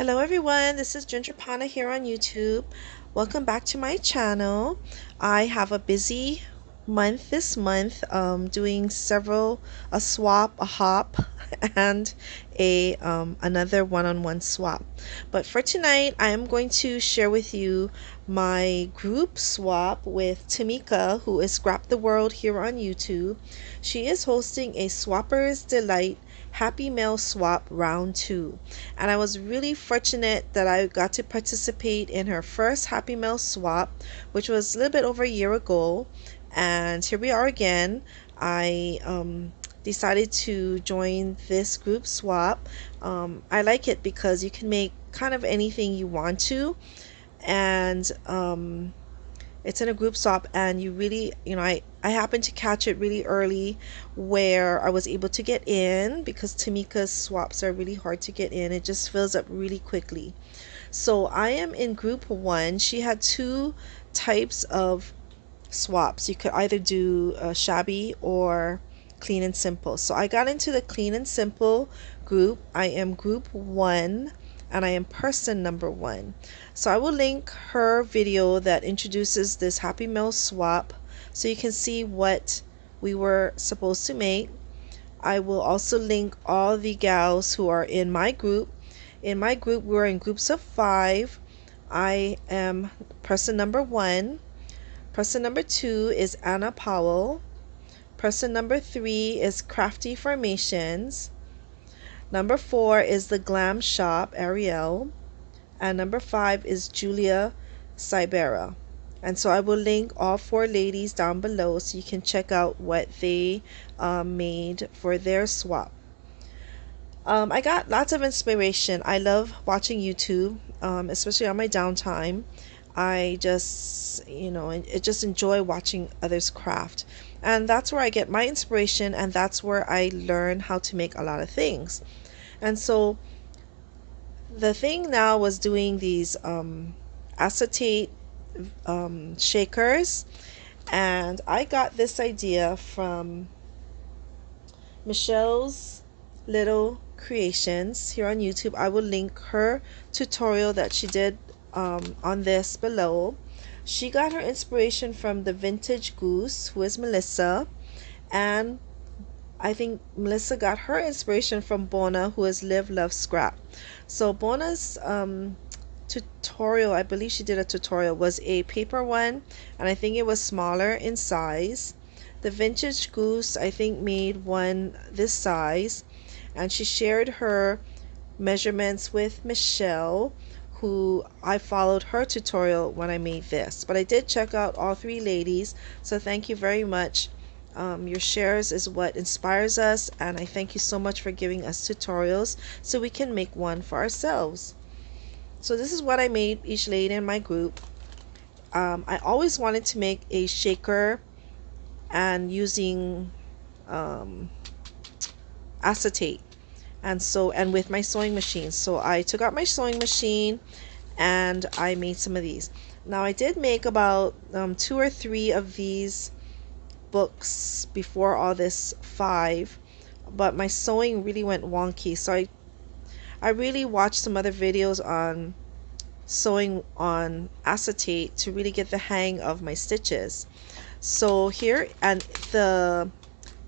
Hello everyone, this is Ginger Pana here on YouTube. Welcome back to my channel. I have a busy month this month, doing a swap, a hop, and a another one-on-one swap. But for tonight, I am going to share with you my group swap with Tamika, who is Scrap the World here on YouTube. She is hosting a Swapper's Delight Happy Mail Swap Round 2. And I was really fortunate that I got to participate in her first Happy Mail swap, which was a little bit over a year ago. And here we are again. I decided to join this group swap. I like it because you can make kind of anything you want to, and it's in a group swap, and you really, I happened to catch it really early where I was able to get in because Tamika's swaps are really hard to get in. It just fills up really quickly. So I am in group one. She had two types of swaps. You could either do shabby or clean and simple. So I got into the clean and simple group. I am group one and I am person number one. So I will link her video that introduces this Happy Meal swap so you can see what we were supposed to make. I will also link all the gals who are in my group. In my group, we're in groups of 5. I am person number 1. Person number 2 is Anna Powell. Person number 3 is Crafty Formations. Number 4 is the Glam Shop, Ariel. And number 5 is Julia Cybera. And so I will link all 4 ladies down below so you can check out what they made for their swap. I got lots of inspiration. I love watching YouTube, especially on my downtime. I just, I just enjoy watching others craft. And that's where I get my inspiration, and that's where I learn how to make a lot of things. And so the thing now was doing these acetate shakers, and I got this idea from Michelle's Little Creations here on YouTube. I will link her tutorial that she did on this below. She got her inspiration from the Vintage Goose, who is Melissa, and I think Melissa got her inspiration from Bona, who is Live Love Scrap. So Bona's tutorial, I believe she did a tutorial, was a paper one, and I think it was smaller in size. The Vintage Goose, I think, made one this size, and she shared her measurements with Michelle, who I followed her tutorial when I made this. But I did check out all 3 ladies, so thank you very much. Your shares is what inspires us, and I thank you so much for giving us tutorials so we can make one for ourselves. So this is what I made each lady in my group. I always wanted to make a shaker and using acetate, and with my sewing machine. So I took out my sewing machine and I made some of these. Now I did make about 2 or 3 of these books before all this 5, but my sewing really went wonky, so I really watched some other videos on sewing on acetate to really get the hang of my stitches. So here, and the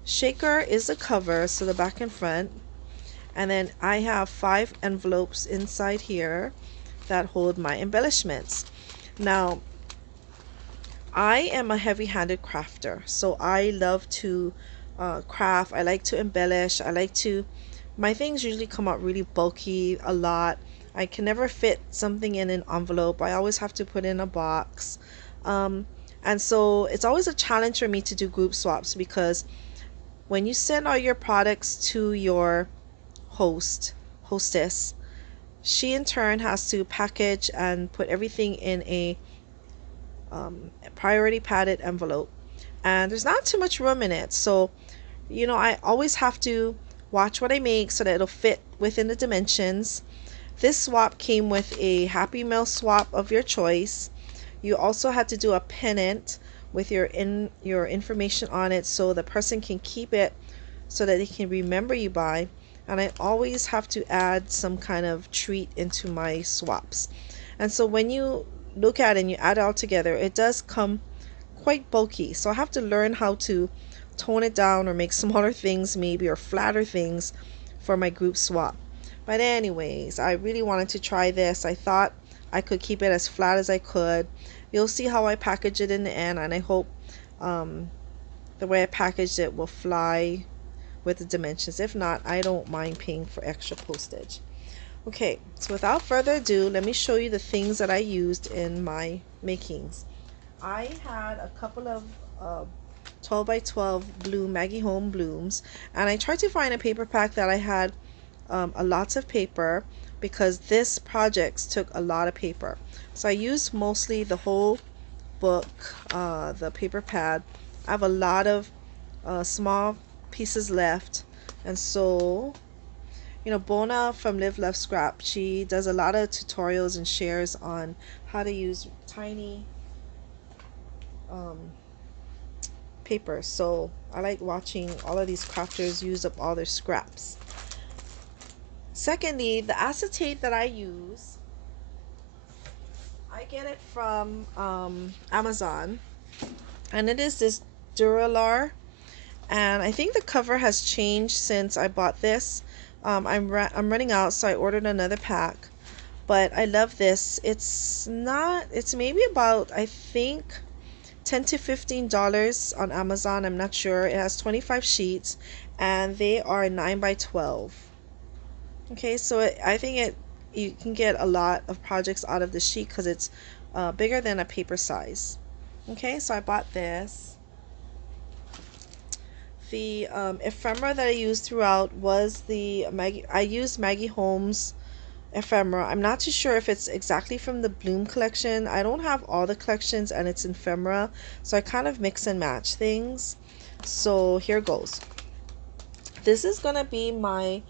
shaker is the cover, so the back and front, and then I have 5 envelopes inside here that hold my embellishments. Now I am a heavy-handed crafter, so I love to craft. I like to embellish. My things usually come out really bulky a lot. I can never fit something in an envelope. I always have to put in a box. Um, and so it's always a challenge for me to do group swaps because when you send all your products to your hostess, she in turn has to package and put everything in a priority padded envelope, and there's not too much room in it. So I always have to watch what I make so that it'll fit within the dimensions. This swap came with a Happy Mail swap of your choice. You also had to do a pennant with your information on it so the person can keep it so that they can remember you by. and I always have to add some kind of treat into my swaps. And so when you look at it and you add it all together, it does come quite bulky. So I have to learn how to tone it down or make smaller things maybe, or flatter things for my group swap. But anyways, I really wanted to try this. I thought I could keep it as flat as I could. You'll see how I package it in the end, and I hope um, the way I packaged it will fly with the dimensions. If not, I don't mind paying for extra postage. Okay, so without further ado, let me show you the things that I used in my makings. I had a couple of 12 by 12 blue Maggie Home blooms, and I tried to find a paper pack that I had a lots of paper, because this project took a lot of paper. So I used mostly the whole book, the paper pad. I have a lot of small pieces left, and so Bona from Live Love Scrap, she does a lot of tutorials and shares on how to use tiny um, paper. So I like watching all of these crafters use up all their scraps. Secondly, the acetate that I use, I get it from Amazon, and it is this Duralar, and I think the cover has changed since I bought this. I'm running out, so I ordered another pack, but I love this. It's maybe about, I think, $10 to $15 on Amazon. I'm not sure. It has 25 sheets, and they are 9 by 12. Okay, so I think you can get a lot of projects out of the sheet because it's bigger than a paper size. Okay, so I bought this. The ephemera that I used throughout was the Maggie. I used Maggie Holmes ephemera. I'm not too sure if it's exactly from the Bloom collection. I don't have all the collections, and it's ephemera, so I kind of mix and match things. So here goes. This is gonna be my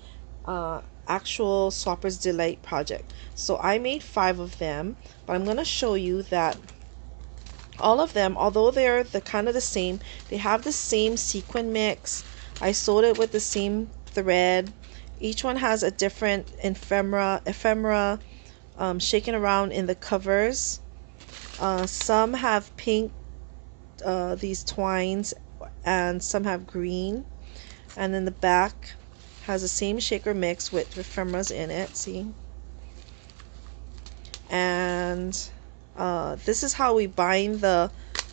actual Swapper's Delight project. So I made 5 of them, but I'm gonna show you that all of them, although they're the kind of the same, they have the same sequin mix. I sewed it with the same thread. Each one has a different ephemera shaken around in the covers. Some have pink, these twines, and some have green. And then the back has the same shaker mix with ephemeras in it. See? And this is how we bind the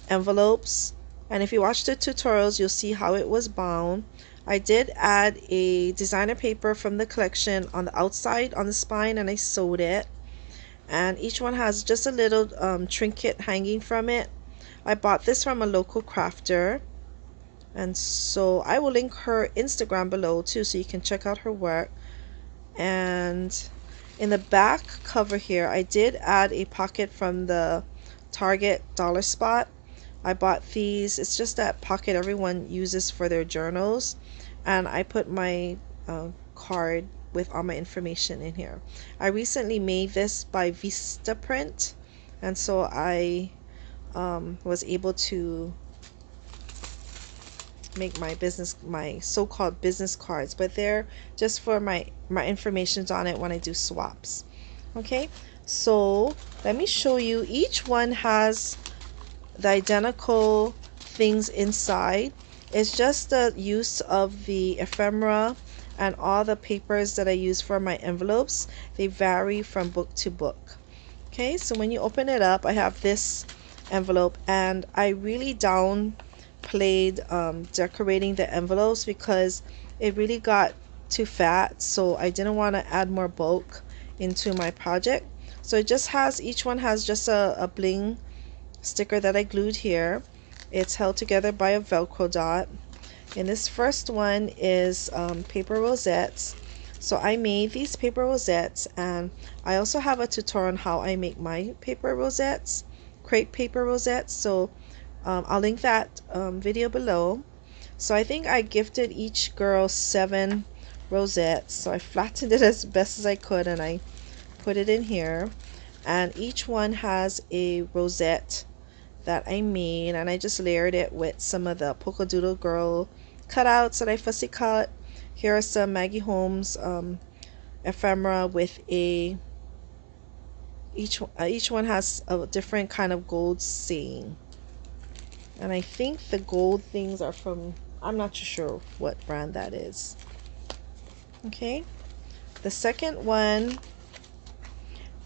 envelopes, and if you watch the tutorials, you'll see how it was bound. I did add a designer paper from the collection on the outside on the spine, and I sewed it, and each one has just a little trinket hanging from it. I bought this from a local crafter, and so I will link her Instagram below too, so you can check out her work. And in the back cover here, I did add a pocket from the Target dollar spot. I bought these. It's just that pocket everyone uses for their journals, and I put my card with all my information in here. I recently made this by Vistaprint, and so I was able to make my so-called business cards, but they're just for my informations on it when I do swaps. Okay, so let me show you. Each one has the identical things inside. It's just the use of the ephemera and all the papers that I use for my envelopes. They vary from book to book. Okay, so when you open it up, I have this envelope, and I really downplayed decorating the envelopes because it really got too fat, so I didn't want to add more bulk into my project. So it just has, each one has just a bling sticker that I glued here. It's held together by a Velcro dot. And this first one is paper rosettes. So I made these paper rosettes, and I also have a tutorial on how I make my paper rosettes, crepe paper rosettes. So I'll link that video below. So I think I gifted each girl 7 rosettes. So I flattened it as best as I could, and I put it in here. And each one has a rosette that I made, and I just layered it with some of the polka doodle girl cutouts that I fussy cut Here are some Maggie Holmes ephemera with each one has a different kind of gold saying. And I think the gold things are from, I'm not too sure what brand that is. Okay, the second one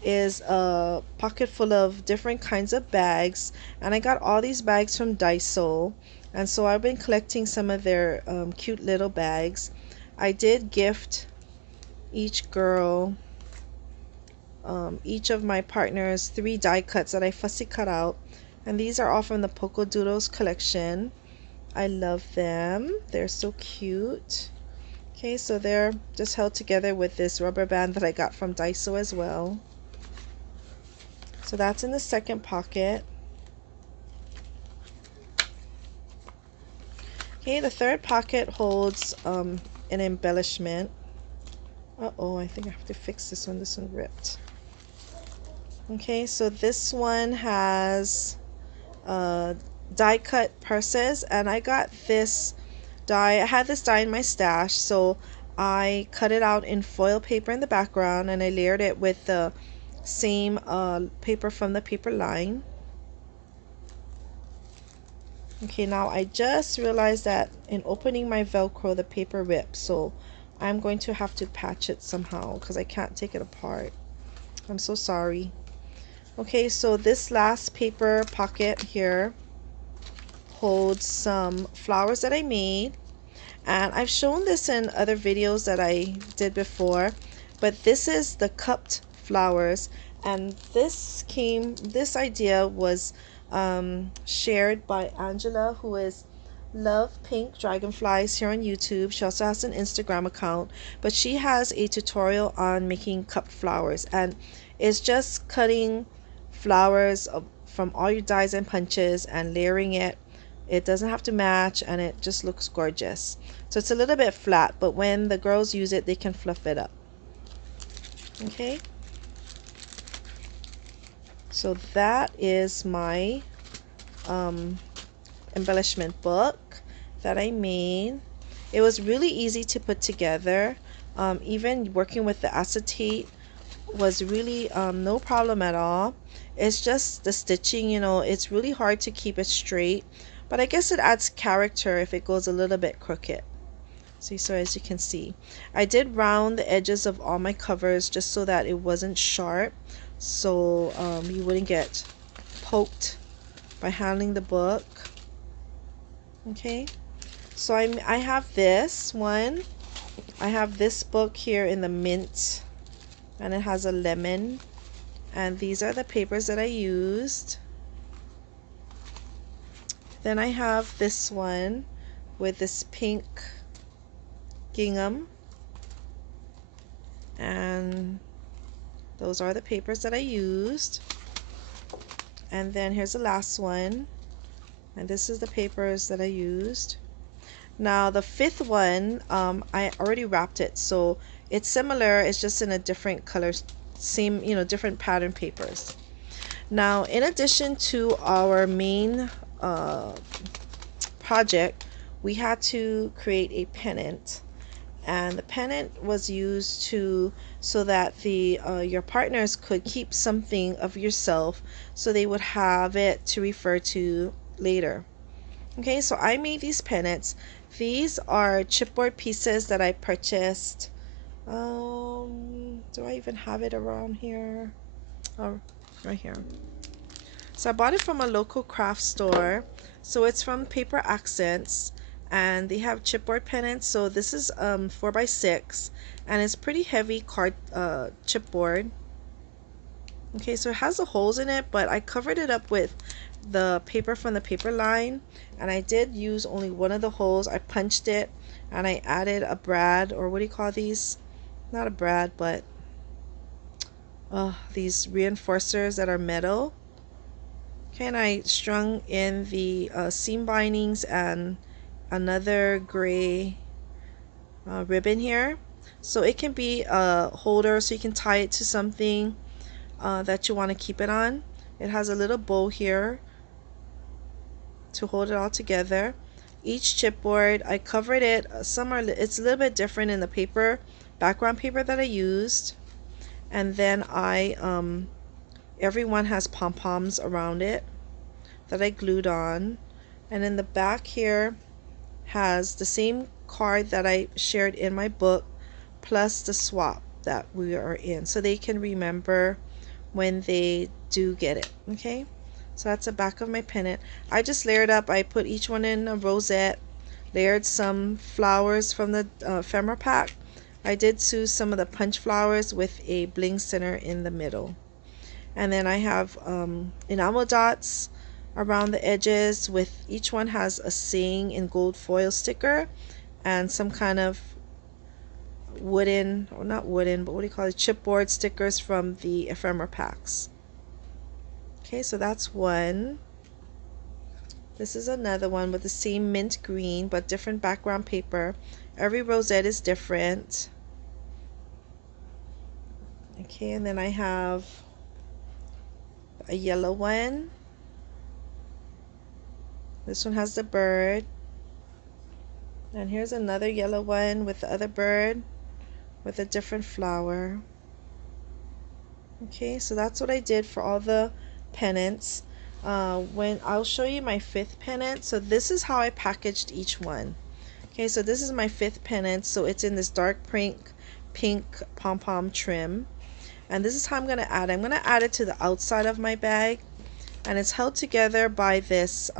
is a pocket full of different kinds of bags, and I got all these bags from Daiso, and so I've been collecting some of their cute little bags. I did gift each girl, each of my partners, 3 die cuts that I fussy cut out, and these are all from the Poco Doodles collection. I love them, they're so cute. Okay, so they're just held together with this rubber band that I got from Daiso as well. So that's in the second pocket. Okay, the third pocket holds an embellishment. Uh-oh, I think I have to fix this one. This one ripped. Okay, so this one has die cut purses, and I got this die. I had this die in my stash, so I cut it out in foil paper in the background, and I layered it with the same paper from the paper line. Okay, now I just realized that in opening my Velcro, the paper ripped, so I'm going to have to patch it somehow because I can't take it apart. I'm so sorry. Okay, so this last paper pocket here holds some flowers that I made, and I've shown this in other videos that I did before, but this is the cupped flowers, and this idea was shared by Angela, who is Love Pink Dragonflies here on YouTube. She also has an Instagram account, but she has a tutorial on making cupped flowers, and it's just cutting flowers from all your dies and punches and layering it. It doesn't have to match, and it just looks gorgeous. So it's a little bit flat, but when the girls use it, they can fluff it up. Okay, so that is my embellishment book that I made. It was really easy to put together. Even working with the acetate was really no problem at all. It's just the stitching, you know, it's really hard to keep it straight, but I guess it adds character if it goes a little bit crooked. See, so as you can see, I did round the edges of all my covers just so that it wasn't sharp, so you wouldn't get poked by handling the book. Okay, so I have this one. I have this book here in the mint, and it has a lemon, and these are the papers that I used. Then I have this one with this pink gingham, and those are the papers that I used. And then here's the last one, and this is the papers that I used. Now the fifth one, I already wrapped it, so it's similar, it's just in a different color, same, you know, different pattern papers. Now in addition to our main project, we had to create a pennant, and the pennant was used to so that the your partners could keep something of yourself, so they would have it to refer to later. Okay, so I made these pennants. These are chipboard pieces that I purchased. Do I even have it around here? Oh, right here. So I bought it from a local craft store. So it's from Paper Accents, and they have chipboard pennants. So this is 4x6, and it's pretty heavy card chipboard. Okay, so it has the holes in it, but I covered it up with the paper from the paper line, and I did use only one of the holes. I punched it, and I added a brad, or what do you call these? Not a brad, but these reinforcers that are metal. Okay, and I strung in the seam bindings and another gray ribbon here, so it can be a holder, so you can tie it to something that you want to keep it on. It has a little bow here to hold it all together, each chipboard. I covered it. It's a little bit different in the paper, background paper that I used. And then everyone has pom-poms around it that I glued on. And in the back here has the same card that I shared in my book, plus the swap that we are in, so they can remember when they do get it. Okay, so that's the back of my pennant. I just layered up. I put each one in a rosette, layered some flowers from the ephemera pack. I did sew some of the punch flowers with a bling center in the middle. And then I have enamel dots around the edges, with each one has a saying in gold foil sticker and some kind of wooden, or not wooden, but what do you call it, chipboard stickers from the ephemera packs. Okay, so that's one. This is another one with the same mint green but different background paper. Every rosette is different. Okay, and then I have a yellow one. This one has the bird. And here's another yellow one with the other bird with a different flower. Okay, so that's what I did for all the pennants. When I'll show you my fifth pennant, so this is how I packaged each one. Okay, so this is my fifth pennant, so it's in this dark pink pom-pom trim. And this is how I'm going to add it. I'm going to add it to the outside of my bag, and it's held together by this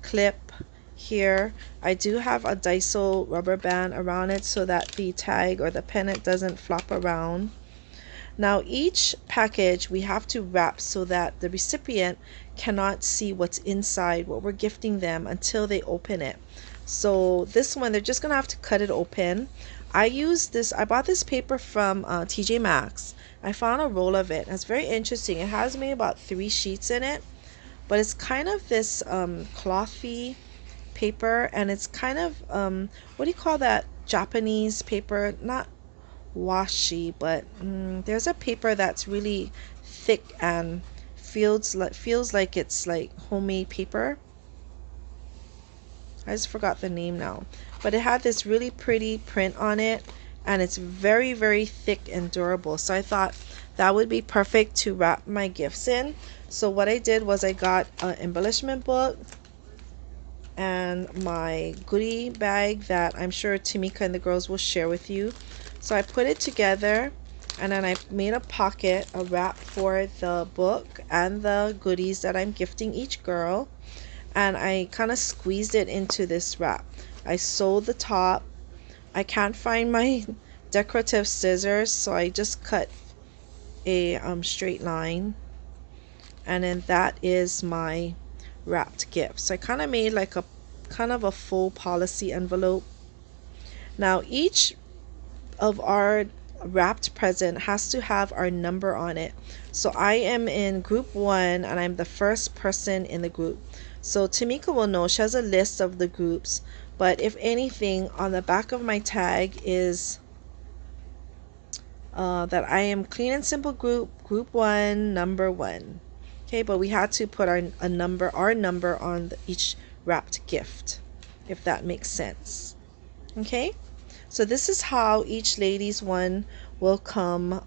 clip here. I do have a Daiso rubber band around it so that the tag or the pennant doesn't flop around. Now each package we have to wrap so that the recipient cannot see what's inside, what we're gifting them, until they open it. So this one, they're just gonna have to cut it open. I bought this paper from TJ Maxx. I found a roll of it. It's very interesting. It has maybe about 3 sheets in it, but it's kind of this clothy paper, and it's kind of what do you call that Japanese paper? Not washi, but there's a paper that's really thick and feels like it's like homemade paper. I just forgot the name now, but it had this really pretty print on it, and it's very thick and durable, so I thought that would be perfect to wrap my gifts in. So what I did was I got an embellishment book and my goodie bag that I'm sure Tamika and the girls will share with you. So I put it together, and then I made a pocket, a wrap for the book and the goodies that I'm gifting each girl, and I kind of squeezed it into this wrap. I sewed the top. I can't find my decorative scissors, so I just cut a straight line, and then that is my wrapped gift. So I kind of made like a kind of a full policy envelope. Now each of our wrapped present has to have our number on it. So I am in group 1, and I'm the first person in the group. So Tamika will know, she has a list of the groups, but if anything, on the back of my tag is that I am clean and simple group 1, number 1. Okay, but we had to put our number on each wrapped gift, if that makes sense. Okay, so this is how each lady's one will come.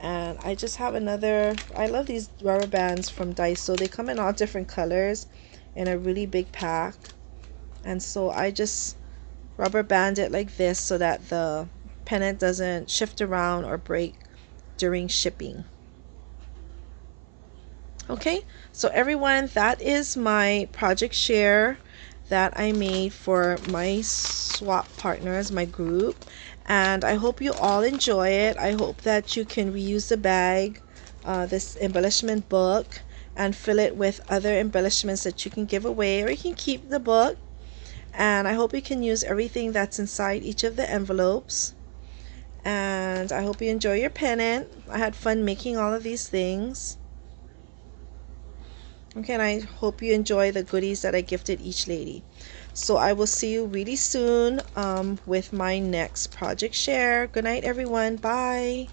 And I just have another, I love these rubber bands from Daiso. They come in all different colors in a really big pack, and so I just rubber band it like this so that the pennant doesn't shift around or break during shipping. Okay, so everyone, that is my project share that I made for my swap partners, my group, and I hope you all enjoy it. I hope that you can reuse the bag, this embellishment book, and fill it with other embellishments that you can give away, or you can keep the book. And I hope you can use everything that's inside each of the envelopes. And I hope you enjoy your pennant. I had fun making all of these things. Okay, and I hope you enjoy the goodies that I gifted each lady. So I will see you really soon with my next project share. Good night, everyone. Bye.